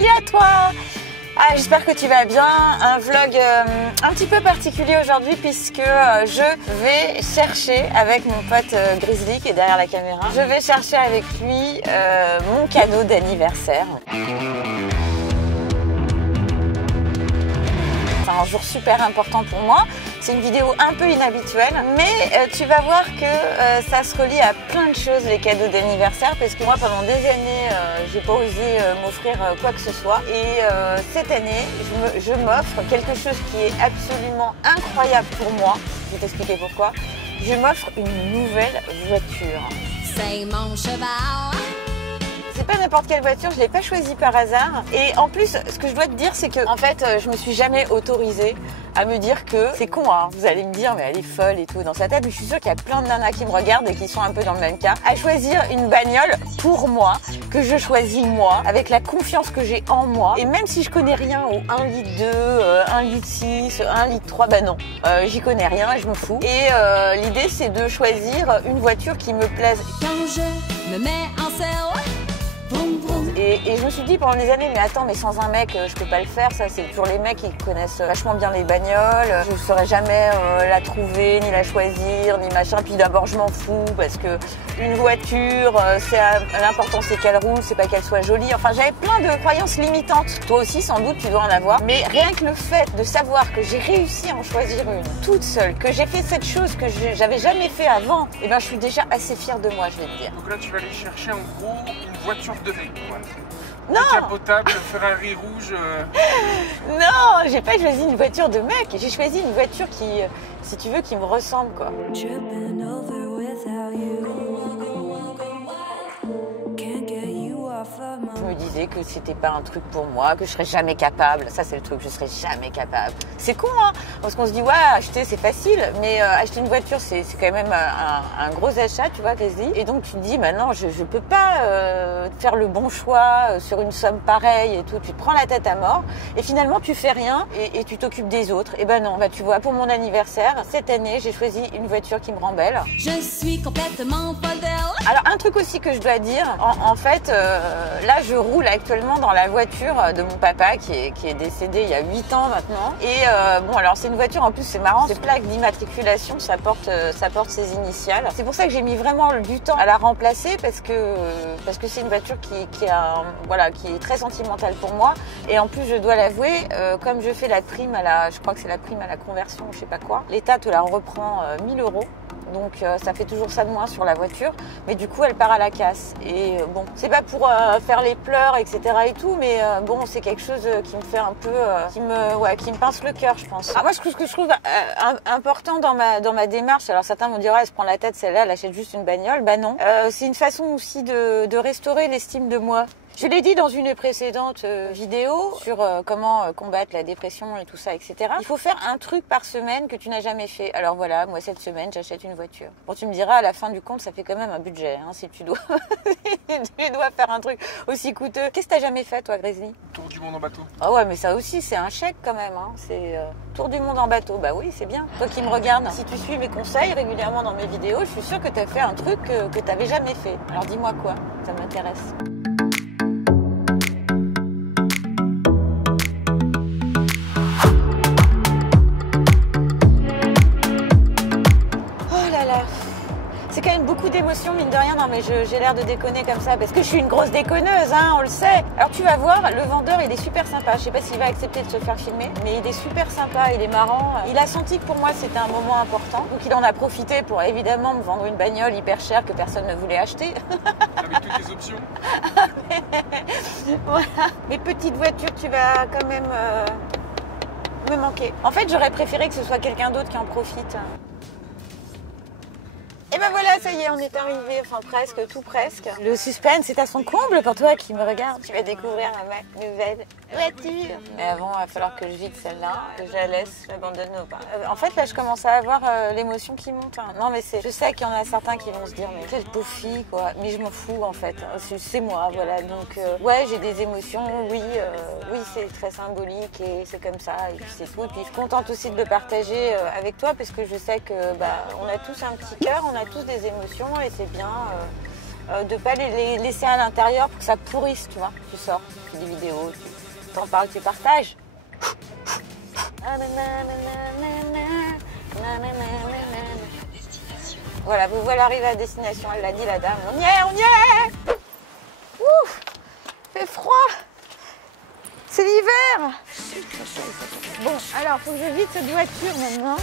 Salut à toi! J'espère que tu vas bien. Un vlog un petit peu particulier aujourd'hui puisque je vais chercher avec mon pote Grizzly qui est derrière la caméra. Je vais chercher avec lui mon cadeau d'anniversaire. C'est un jour super important pour moi. C'est une vidéo un peu inhabituelle, mais tu vas voir que ça se relie à plein de choses, les cadeaux d'anniversaire, parce que moi, pendant des années, j'ai pas osé m'offrir quoi que ce soit. Et cette année, je m'offre quelque chose qui est absolument incroyable pour moi. Je vais t'expliquer pourquoi. Je m'offre une nouvelle voiture. C'est mon cheval. C'est pas n'importe quelle voiture, je l'ai pas choisie par hasard. Et en plus, ce que je dois te dire, c'est que en fait, je me suis jamais autorisée à me dire que c'est con, hein. Vous allez me dire, mais elle est folle et tout dans sa tête. Mais je suis sûre qu'il y a plein de nanas qui me regardent et qui sont un peu dans le même cas, à choisir une bagnole pour moi, que je choisis moi, avec la confiance que j'ai en moi. Et même si je connais rien au 1 litre 2, 1 litre 6, 1 litre 3, bah non, j'y connais rien et je m'en fous. Et l'idée, c'est de choisir une voiture qui me plaise. Quand je me mets en selle. Et je me suis dit pendant des années, mais attends, mais sans un mec, je peux pas le faire. Ça, c'est toujours les mecs qui connaissent vachement bien les bagnoles. Je ne saurais jamais la trouver, ni la choisir, ni machin. Puis d'abord, je m'en fous parce que une voiture, l'important c'est qu'elle roule, c'est pas qu'elle soit jolie. Enfin, j'avais plein de croyances limitantes. Toi aussi, sans doute, tu dois en avoir. Mais rien que le fait de savoir que j'ai réussi à en choisir une toute seule, que j'ai fait cette chose que j'avais jamais fait avant, et ben, je suis déjà assez fière de moi, je vais te dire. Donc là, tu vas aller chercher en gros une voiture de mec, quoi. Non! Capotable, Ferrari rouge. Non, j'ai pas choisi une voiture de mec. J'ai choisi une voiture qui, si tu veux, qui me ressemble, quoi. Je me disais que c'était pas un truc pour moi, que je serais jamais capable. Ça, c'est le truc, je serais jamais capable. C'est con, hein, parce qu'on se dit, ouais, acheter, c'est facile, mais acheter une voiture, c'est quand même un gros achat, tu vois, Grizzly. Et donc, tu te dis, bah non, je peux pas faire le bon choix sur une somme pareille et tout. Tu te prends la tête à mort, et finalement, tu fais rien, et tu t'occupes des autres. Et ben non, bah tu vois, pour mon anniversaire, cette année, j'ai choisi une voiture qui me rend belle. Je suis complètement folle d'elle. Alors, un truc aussi que je dois dire, en fait, là, je roule actuellement dans la voiture de mon papa qui est décédé il y a 8 ans maintenant. Et bon, alors c'est une voiture, en plus c'est marrant, ces plaques d'immatriculation, ça porte ses initiales. C'est pour ça que j'ai mis vraiment du temps à la remplacer parce que c'est une voiture qui est très sentimentale pour moi. Et en plus, je dois l'avouer, comme je fais la prime je crois que c'est la prime à la conversion, je sais pas quoi, l'État te la reprend 1 000 €. Donc ça fait toujours ça de moins sur la voiture, mais du coup elle part à la casse. Et bon, c'est pas pour faire les pleurs, etc. et tout, mais bon, c'est quelque chose qui me fait un peu, qui me pince le cœur, je pense. Alors moi, ce que je trouve important dans ma démarche, alors certains vont dire, elle se prend la tête, celle-là, elle achète juste une bagnole. Bah non, c'est une façon aussi de restaurer l'estime de moi. Je l'ai dit dans une précédente vidéo sur comment combattre la dépression et tout ça, etc. Il faut faire un truc par semaine que tu n'as jamais fait. Alors voilà, moi cette semaine, j'achète une voiture. Bon, tu me diras, à la fin du compte, ça fait quand même un budget, hein, si tu dois faire un truc aussi coûteux. Qu'est-ce que t'as jamais fait, toi, Grizzly? Tour du monde en bateau. Ah ouais, mais ça aussi, c'est un chèque quand même. Hein. C'est tour du monde en bateau. Bah oui, c'est bien. Toi qui me regardes, si tu suis mes conseils régulièrement dans mes vidéos, je suis sûre que t'as fait un truc que t'avais jamais fait. Alors dis-moi quoi, ça m'intéresse. C'est quand même beaucoup d'émotions, mine de rien. Non, mais j'ai l'air de déconner comme ça parce que je suis une grosse déconneuse, hein, on le sait. Alors tu vas voir, le vendeur, il est super sympa. Je sais pas s'il va accepter de se faire filmer, mais il est super sympa, il est marrant. Il a senti que pour moi, c'était un moment important. Donc il en a profité pour évidemment me vendre une bagnole hyper chère que personne ne voulait acheter. Avec toutes les options. Voilà. Mes petites voitures, tu vas quand même me manquer. En fait, j'aurais préféré que ce soit quelqu'un d'autre qui en profite. Et ben voilà, ça y est, on est arrivé, enfin presque, tout presque. Le suspense est à son comble pour toi qui me regarde. Tu vas découvrir ma nouvelle voiture. Mais avant, il va falloir que je vide celle-là, que je la laisse, je l'abandonne ou pas. En fait, là, je commence à avoir l'émotion qui monte. Hein. Non, mais je sais qu'il y en a certains qui vont se dire, mais quelle pauvre fille, quoi. Mais je m'en fous, en fait. C'est moi, voilà. Donc, ouais, j'ai des émotions, oui, c'est très symbolique et c'est comme ça, et puis c'est tout. Et puis, je suis contente aussi de le partager avec toi parce que je sais que, on a tous un petit cœur, on a tous des émotions et c'est bien de pas les laisser à l'intérieur pour que ça pourrisse, tu vois. Tu sors, tu fais des vidéos, tu t'en parles, tu partages. Voilà, vous voilà arrivé à destination, elle l'a dit la dame. On y est. Ouf, fait froid. C'est l'hiver. Bon, alors, faut que je vide cette voiture maintenant.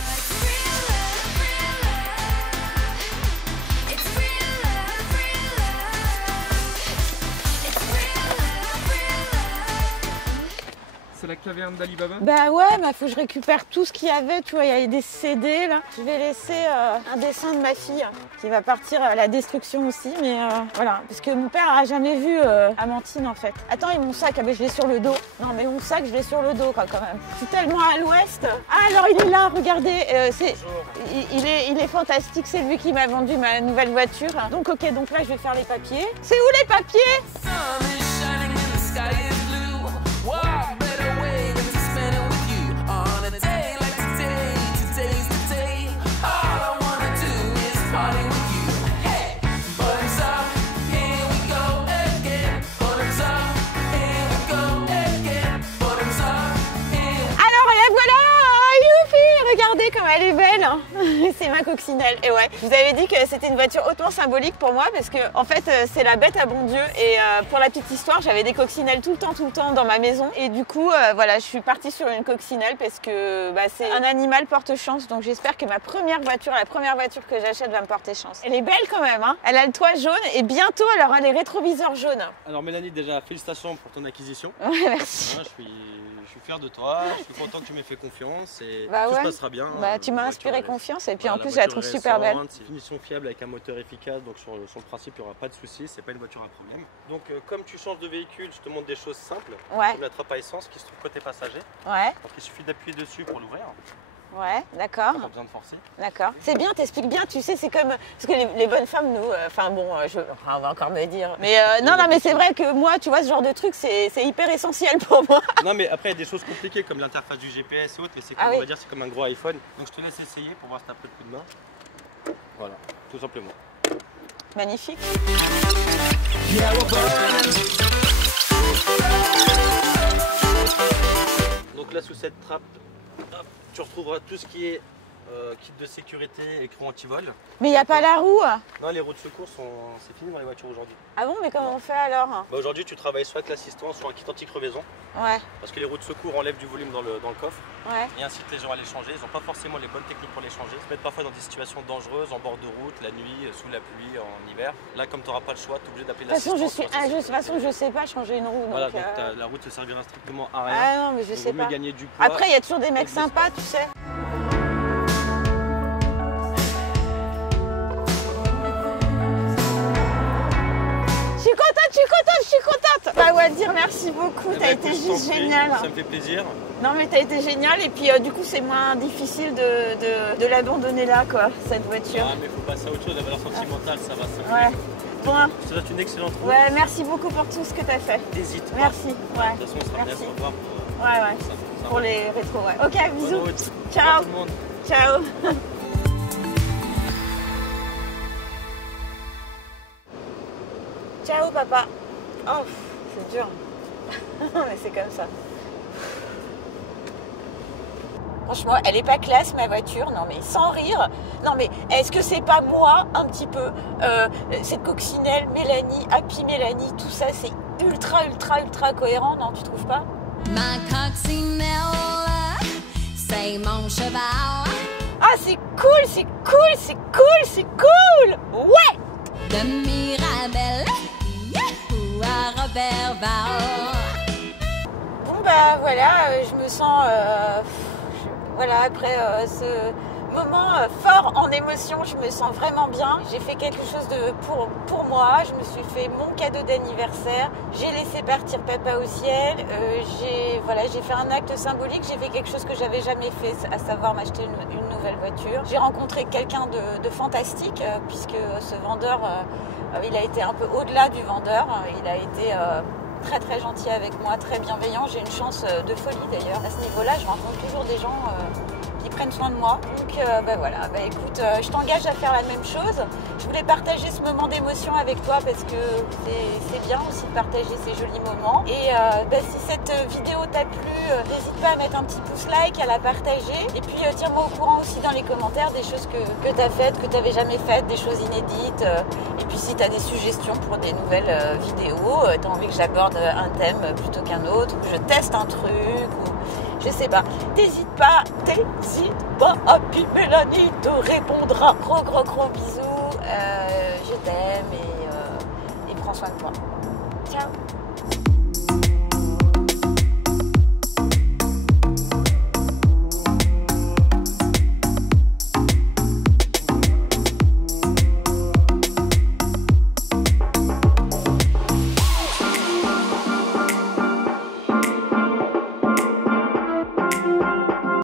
C'est la caverne d'Ali Baba? Bah ouais, faut que je récupère tout ce qu'il y avait, tu vois, il y avait des CD là. Je vais laisser un dessin de ma fille qui va partir à la destruction aussi, mais voilà, parce que mon père a jamais vu Amantine en fait. Attends, et mon sac, ah bah, je l'ai sur le dos. Non mais mon sac, je l'ai sur le dos quoi, quand même. C'est tellement à l'ouest. Ah alors il est là, regardez, il est fantastique, c'est lui qui m'a vendu ma nouvelle voiture. Donc ok, donc là je vais faire les papiers. C'est où les papiers? Regardez comme elle est belle, hein. C'est ma coccinelle. Et ouais, je vous avais dit que c'était une voiture hautement symbolique pour moi parce que en fait c'est la bête à bon Dieu. Et pour la petite histoire, j'avais des coccinelles tout le temps dans ma maison. Et du coup, voilà, je suis partie sur une coccinelle parce que c'est un animal porte chance. Donc j'espère que ma première voiture, la première voiture que j'achète va me porter chance. Elle est belle quand même, hein. Elle a le toit jaune et bientôt elle aura les rétroviseurs jaunes. Alors Mélanie, déjà félicitations pour ton acquisition. Ouais, merci. Moi, je suis fier de toi, je suis content que tu m'aies fait confiance et bah tout ouais. se passera bien. Bah tu m'as inspiré confiance et puis voilà, en plus je la trouve super belle. C'est une finition fiable avec un moteur efficace, donc sur le principe il n'y aura pas de soucis, c'est pas une voiture à problème. Donc comme tu changes de véhicule, je te montre des choses simples, ouais. Comme la trappe à essence qui se trouve côté passager. Ouais. Donc il suffit d'appuyer dessus pour l'ouvrir. Ouais, d'accord. Pas besoin de forcer. D'accord. C'est bien, t'expliques bien, tu sais, c'est comme... Parce que les bonnes femmes, nous, on va encore me dire. Mais non, mais c'est vrai que moi, tu vois, ce genre de truc, c'est hyper essentiel pour moi. Non, mais après, il y a des choses compliquées comme l'interface du GPS et autres, mais c'est comme, on va dire, c'est comme un gros iPhone. Donc je te laisse essayer pour voir si t'as pris le coup de main. Voilà, tout simplement. Magnifique. Donc là, sous cette trappe, hop, tu retrouveras tout ce qui est kit de sécurité, écran anti-vol. Mais il n'y a pas la roue? Non, les roues de secours, c'est fini dans les voitures aujourd'hui. Ah bon, mais comment on fait alors? Bah aujourd'hui, tu travailles soit avec l'assistance, soit un kit anti-crevaison. Ouais. Parce que les roues de secours enlèvent du volume dans le coffre. Ouais. Et incitent les gens à les changer. Ils n'ont pas forcément les bonnes techniques pour les changer. Ils se mettent parfois dans des situations dangereuses, en bord de route, la nuit, sous la pluie, en hiver. Là, comme tu n'auras pas le choix, tu es obligé d'appeler l'assistance. De toute façon, je sais pas changer une roue. Voilà, donc la route ne servira strictement à rien. Ah non, mais je sais pas. Gagner du poids. Après, il y a toujours des mecs sympas, tu sais. Je suis contente. Bah ouais, dire merci beaucoup, t'as été juste génial. Ça me fait plaisir. Non mais t'as été génial et puis du coup c'est moins difficile de l'abandonner là quoi, cette voiture. Ah mais faut passer à autre chose, la valeur sentimentale ça va. Ouais. Bon. Je te souhaite une excellente route. Ouais, merci beaucoup pour tout ce que t'as fait. N'hésite pas. Merci. Ouais. De toute façon on sera bien à se revoir pour les rétros. Ouais. Ok, bisous. Ciao. Ciao. Ciao papa. Oh, c'est dur. Mais c'est comme ça. Franchement, elle est pas classe ma voiture, non mais sans rire. Non mais est-ce que c'est pas moi un petit peu cette coccinelle, Mélanie, Happy Mélanie, tout ça c'est ultra cohérent, non tu trouves pas? Ma coccinelle, c'est mon cheval. Ah c'est cool. Ouais. De Mirabelle à Robert Val. Bon bah voilà, je me sens voilà après ce moment fort en émotion, je me sens vraiment bien. J'ai fait quelque chose pour moi, je me suis fait mon cadeau d'anniversaire, j'ai laissé partir papa au ciel, j'ai fait un acte symbolique, j'ai fait quelque chose que j'avais jamais fait, à savoir m'acheter une nouvelle voiture. J'ai rencontré quelqu'un de fantastique puisque ce vendeur, il a été un peu au-delà du vendeur, il a été très gentil avec moi, très bienveillant. J'ai une chance de folie d'ailleurs. À ce niveau-là, je rencontre toujours des gens qui qu'ils prennent soin de moi. Donc voilà, écoute, je t'engage à faire la même chose. Je voulais partager ce moment d'émotion avec toi parce que c'est bien aussi de partager ces jolis moments. Et si cette vidéo t'a plu, n'hésite pas à mettre un petit pouce like, à la partager. Et puis tiens-moi au courant aussi dans les commentaires des choses que tu as faites, que tu n'avais jamais faites, des choses inédites. Et puis si tu as des suggestions pour des nouvelles vidéos, tu as envie que j'aborde un thème plutôt qu'un autre, ou que je teste un truc, ou je sais pas. T'hésites pas. Puis Mélanie te répondra. Gros bisous. Je t'aime et prends soin de toi. Ciao.